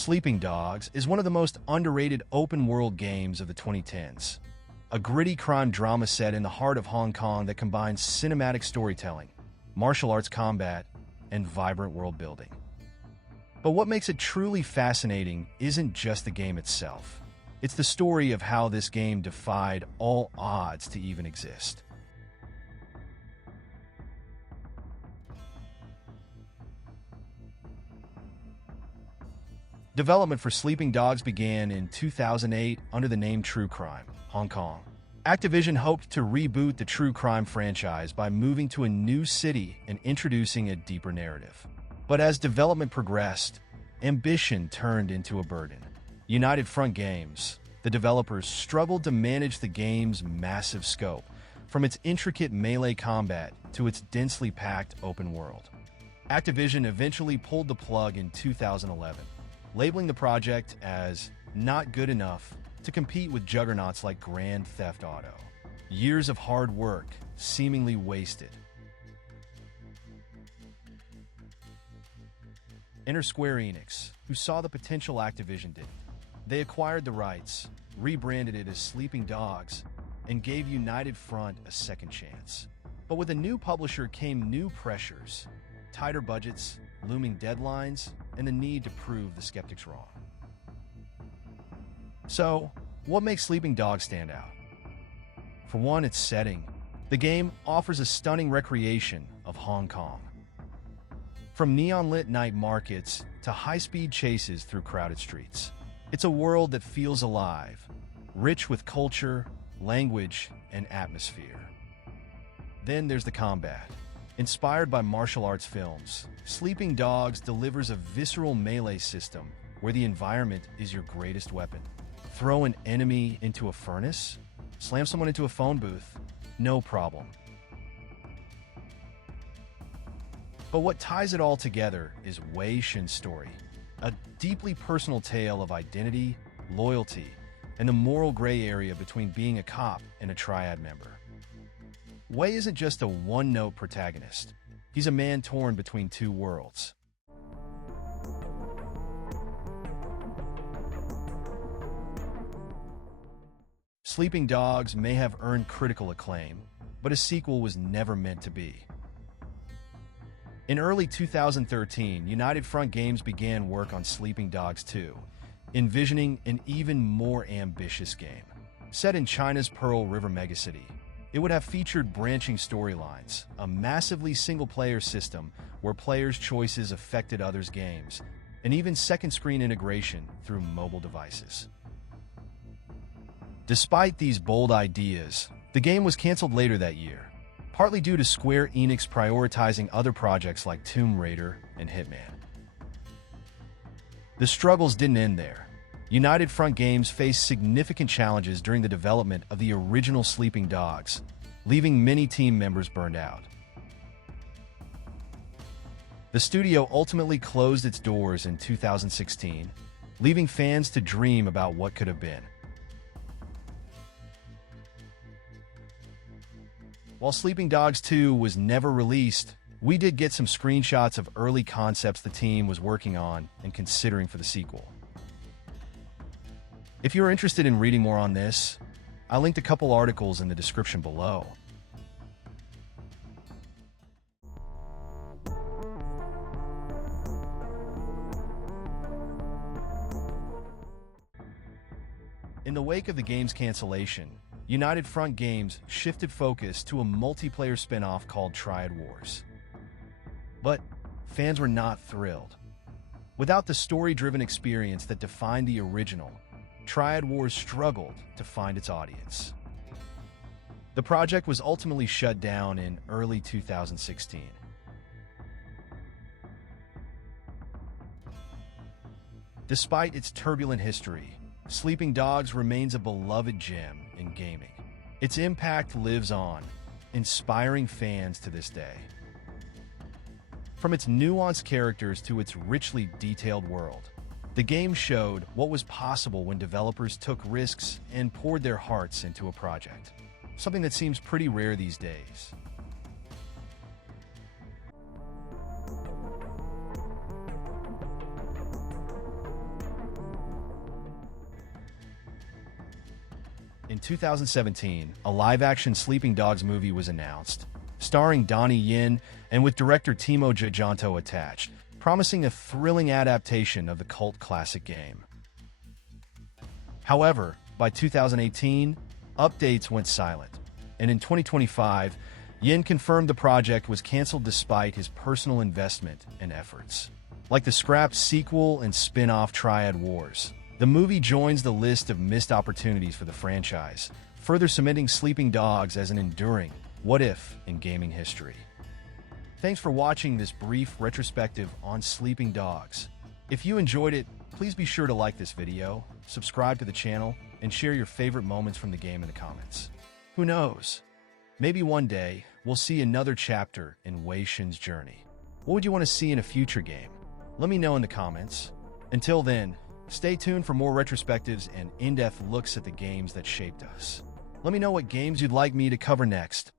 Sleeping Dogs is one of the most underrated open-world games of the 2010s. A gritty crime drama set in the heart of Hong Kong that combines cinematic storytelling, martial arts combat, and vibrant world building. But what makes it truly fascinating isn't just the game itself. It's the story of how this game defied all odds to even exist. Development for Sleeping Dogs began in 2008 under the name True Crime, Hong Kong. Activision hoped to reboot the True Crime franchise by moving to a new city and introducing a deeper narrative. But as development progressed, ambition turned into a burden. United Front Games, the developers, struggled to manage the game's massive scope, from its intricate melee combat to its densely packed open world. Activision eventually pulled the plug in 2011, labeling the project as not good enough to compete with juggernauts like Grand Theft Auto. Years of hard work seemingly wasted. Enter Square Enix, who saw the potential Activision didn't. They acquired the rights, rebranded it as Sleeping Dogs, and gave United Front a second chance. But with a new publisher came new pressures, tighter budgets, looming deadlines, and the need to prove the skeptics wrong. So, what makes Sleeping Dogs stand out? For one, its setting. The game offers a stunning recreation of Hong Kong. From neon-lit night markets to high-speed chases through crowded streets. It's a world that feels alive, rich with culture, language, and atmosphere. Then there's the combat. Inspired by martial arts films, Sleeping Dogs delivers a visceral melee system where the environment is your greatest weapon. Throw an enemy into a furnace? Slam someone into a phone booth? No problem. But what ties it all together is Wei Shin's story, a deeply personal tale of identity, loyalty, and the moral gray area between being a cop and a Triad member. Wei isn't just a one-note protagonist. He's a man torn between two worlds. Sleeping Dogs may have earned critical acclaim, but a sequel was never meant to be. In early 2013, United Front Games began work on Sleeping Dogs 2, envisioning an even more ambitious game. Set in China's Pearl River megacity, it would have featured branching storylines, a massively single-player system where players' choices affected others' games, and even second-screen integration through mobile devices. Despite these bold ideas, the game was canceled later that year, partly due to Square Enix prioritizing other projects like Tomb Raider and Hitman. The struggles didn't end there. United Front Games faced significant challenges during the development of the original Sleeping Dogs, leaving many team members burned out. The studio ultimately closed its doors in 2016, leaving fans to dream about what could have been. While Sleeping Dogs 2 was never released, we did get some screenshots of early concepts the team was working on and considering for the sequel. If you're interested in reading more on this, I linked a couple articles in the description below. In the wake of the game's cancellation, United Front Games shifted focus to a multiplayer spin-off called Triad Wars. But fans were not thrilled. Without the story-driven experience that defined the original, Triad Wars struggled to find its audience. The project was ultimately shut down in early 2016. Despite its turbulent history, Sleeping Dogs remains a beloved gem in gaming. Its impact lives on, inspiring fans to this day. From its nuanced characters to its richly detailed world, the game showed what was possible when developers took risks and poured their hearts into a project, something that seems pretty rare these days. in 2017, a live-action Sleeping Dogs movie was announced, starring Donnie Yen and with director Timo Tjahjanto attached, promising a thrilling adaptation of the cult classic game. However, by 2018, updates went silent, and in 2025, Yen confirmed the project was canceled despite his personal investment and efforts. Like the scrapped sequel and spin-off Triad Wars, the movie joins the list of missed opportunities for the franchise, further cementing Sleeping Dogs as an enduring what-if in gaming history. Thanks for watching this brief retrospective on Sleeping Dogs. If you enjoyed it, please be sure to like this video, subscribe to the channel, and share your favorite moments from the game in the comments. Who knows? Maybe one day, we'll see another chapter in Wei Shen's journey. What would you want to see in a future game? Let me know in the comments. Until then, stay tuned for more retrospectives and in-depth looks at the games that shaped us. Let me know what games you'd like me to cover next.